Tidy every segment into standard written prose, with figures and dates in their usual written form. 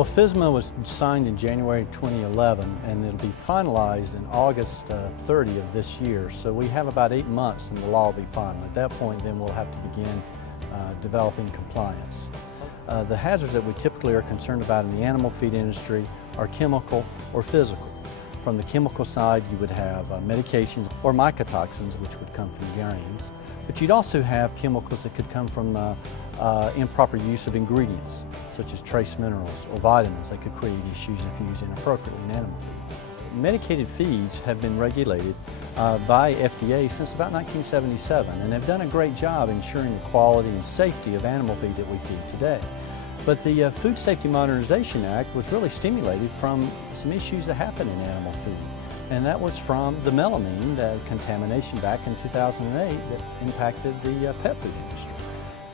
Well, FSMA was signed in January 2011, and it'll be finalized in August 30 of this year. So we have about 8 months and the law will be final. At that point, then we'll have to begin developing compliance. The hazards that we typically are concerned about in the animal feed industry are chemical or physical. From the chemical side, you would have medications or mycotoxins, which would come from grains. But you'd also have chemicals that could come from improper use of ingredients, such as trace minerals or vitamins that could create issues if used inappropriately in animal feed. Medicated feeds have been regulated by FDA since about 1977 and have done a great job ensuring the quality and safety of animal feed that we feed today. But the Food Safety Modernization Act was really stimulated from some issues that happened in animal feed. And that was from the melamine, the contamination back in 2008 that impacted the pet food industry.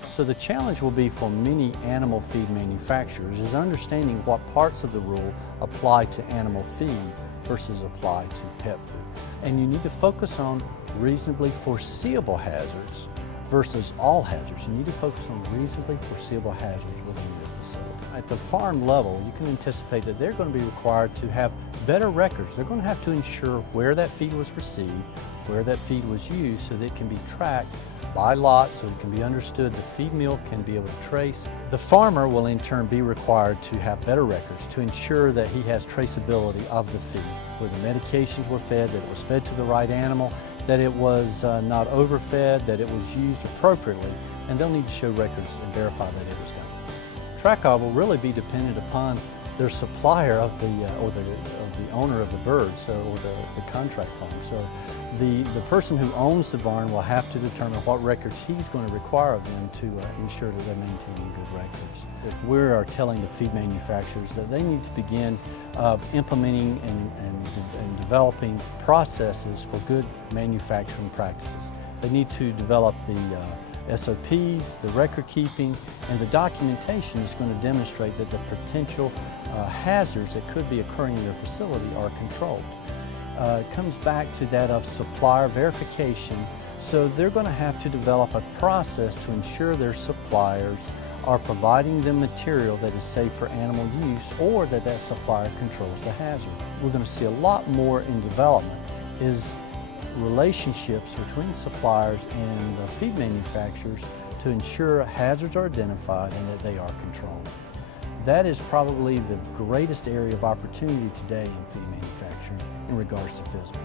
So the challenge will be for many animal feed manufacturers is understanding what parts of the rule apply to animal feed versus apply to pet food. And you need to focus on reasonably foreseeable hazards versus all hazards. You need to focus on reasonably foreseeable hazards within your facility. At the farm level, you can anticipate that they're going to be required to have better records. They're going to have to ensure where that feed was received, where that feed was used, so that it can be tracked by lot, so it can be understood, the feed mill can be able to trace. The farmer will in turn be required to have better records to ensure that he has traceability of the feed, where the medications were fed, that it was fed to the right animal, that it was not overfed, that it was used appropriately, and they'll need to show records and verify that it was done. TRACOG will really be dependent upon their supplier of the owner of the bird, or the contract farm. So the person who owns the barn will have to determine what records he's going to require of them to ensure that they're maintaining good records. If we are telling the feed manufacturers that they need to begin implementing and developing processes for good manufacturing practices. They need to develop the SOPs, the record keeping, and the documentation is going to demonstrate that the potential hazards that could be occurring in their facility are controlled. It comes back to that of supplier verification, so they're going to have to develop a process to ensure their suppliers are providing them material that is safe for animal use, or that supplier controls the hazard. We're going to see a lot more in development is relationships between suppliers and the feed manufacturers to ensure hazards are identified and that they are controlled. That is probably the greatest area of opportunity today in feed manufacturing in regards to FSMA.